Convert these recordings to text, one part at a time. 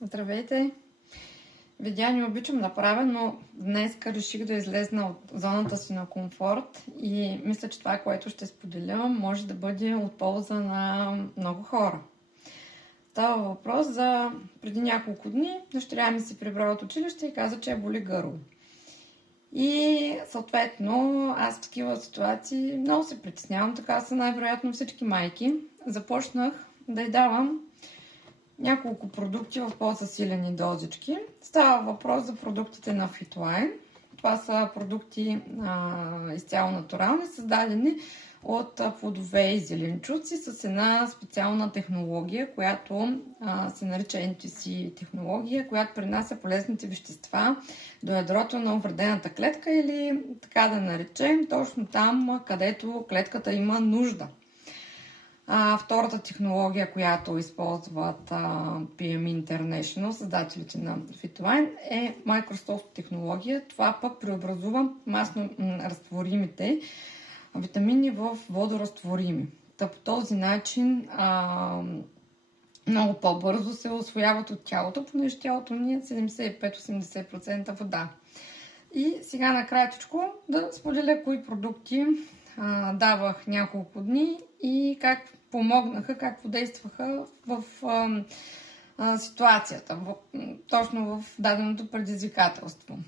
Здравейте! Видеа не обичам да правя, но днес реших да излезна от зоната си на комфорт и мисля, че това, което ще споделя, може да бъде от полза на много хора. Става въпрос за преди няколко дни дъщеря ми се прибра от училище и каза, че боли гърло. И съответно аз в такива ситуации много се притеснявам, така са най-вероятно всички майки. Започнах да й давам няколко продукти в по-засилени дозички. Става въпрос за продуктите на Fitline. Това са продукти изцяло натурални, създадени от плодове и зеленчуци с една специална технология, която се нарича NTC технология, която принася полезните вещества до ядрото на увредената клетка или така да наречем точно там, където клетката има нужда. Втората технология, която използват PM International, създателите на Fitline, е Microsoft технология. Това пък преобразува масно разтворимите витамини в водоразтворими. По този начин много по-бързо се усвояват от тялото, понеже тялото ни е 75-80% вода. И сега накратичко да споделя кои продукти давах няколко дни и как помогнаха, как подействаха в ситуацията, точно в даденото предизвикателство.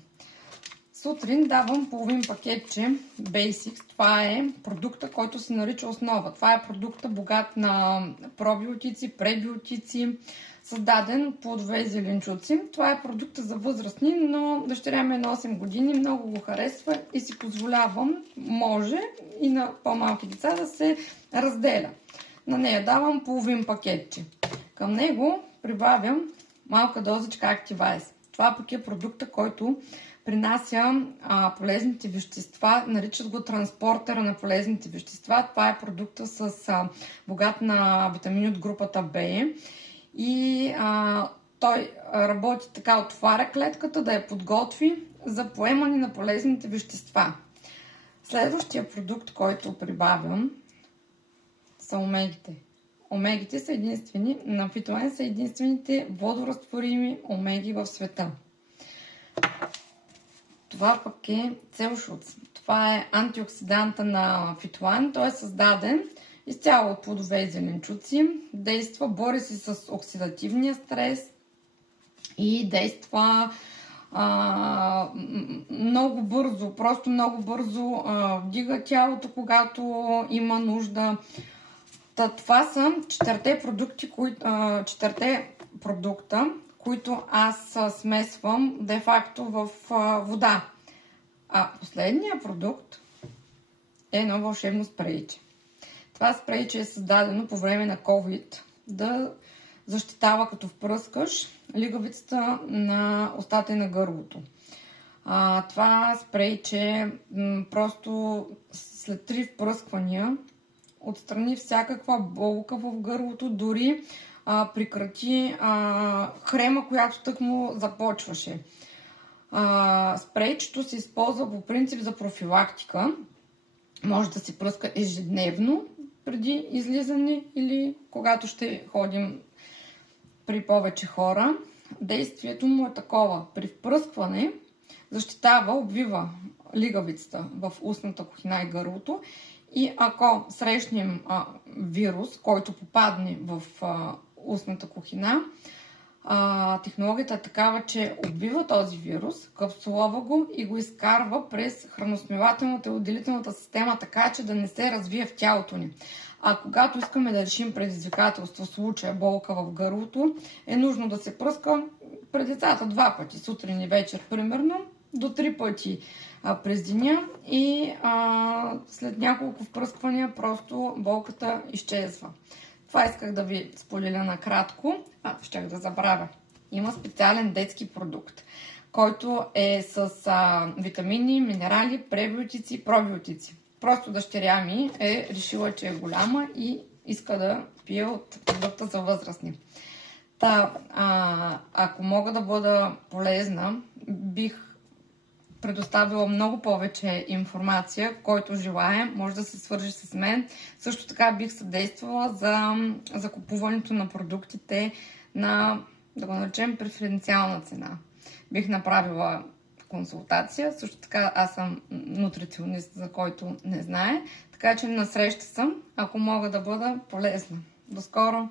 Сутрин давам половин пакетче Basics. Това е продукта, който се нарича основа. Това е продукта богат на пробиотици, пребиотици, създаден плодове и зеленчуци. Това е продукта за възрастни, но дъщеря ми е на 8 години, много го харесва и си позволявам, може и на по-малки деца да се разделя. На нея давам половин пакетче. Към него прибавям малка дозичка Activise. Това пък е продукта, който принася полезните вещества, наричат го транспортера на полезните вещества. Това е продукта с богат на витамини от групата B и той работи така, отваря клетката да я подготви за поемане на полезните вещества. Следващия продукт, който прибавям, са омегите. Омегите са единствени, на Fitline са единствените водоразтворими омеги в света. Това пък е Целшуц. Това е антиоксиданта на Fitline. Той е създаден изцяло от плодове и зеленчуци. Действа, бори се с оксидативния стрес и действа много бързо, просто много бързо вдига тялото, когато има нужда. Това са четирите продукта, които аз смесвам де-факто в вода. А последният продукт е едно вълшебно спрейче. Това спрейче е създадено по време на COVID да защитава, като впръскаш, лигавицата на устата и на гърлото. Това спрейче просто след 3 впръсквания отстрани всякаква болка в гърлото, дори прекрати хрема, която тъкмо започваше. Спрейчето се използва по принцип за профилактика. Може да се пръска ежедневно преди излизане или когато ще ходим при повече хора. Действието му е такова. При впръскване защитава, обвива лигавицата в устната кухина и гърлото. И ако срещнем вирус, който попадне в устната кухина, технологията е такава, че убива този вирус, капсулова го и го изкарва през храносмилателната и отделителната система, така че да не се развие в тялото ни. А когато искаме да решим предизвикателство, в случая болка в гърлото, е нужно да се пръска пред децата 2 пъти, сутрин и вечер примерно, до 3 пъти през деня и след няколко впръсквания просто болката изчезва. Това исках да ви споделя накратко. Щях да забравя. Има специален детски продукт, който е с витамини, минерали, пребиотици и пробиотици. Просто дъщеря ми е решила, че е голяма и иска да пие от продукта за възрастни. Ако мога да бъда полезна, бих предоставила много повече информация, който желая, може да се свържи с мен. Също така бих съдействала за закупуването на продуктите на да го наречем преференциална цена. Бих направила консултация. Също така аз съм нутриционист, за който не знае. Така че насреща съм, ако мога да бъда полезна. До скоро!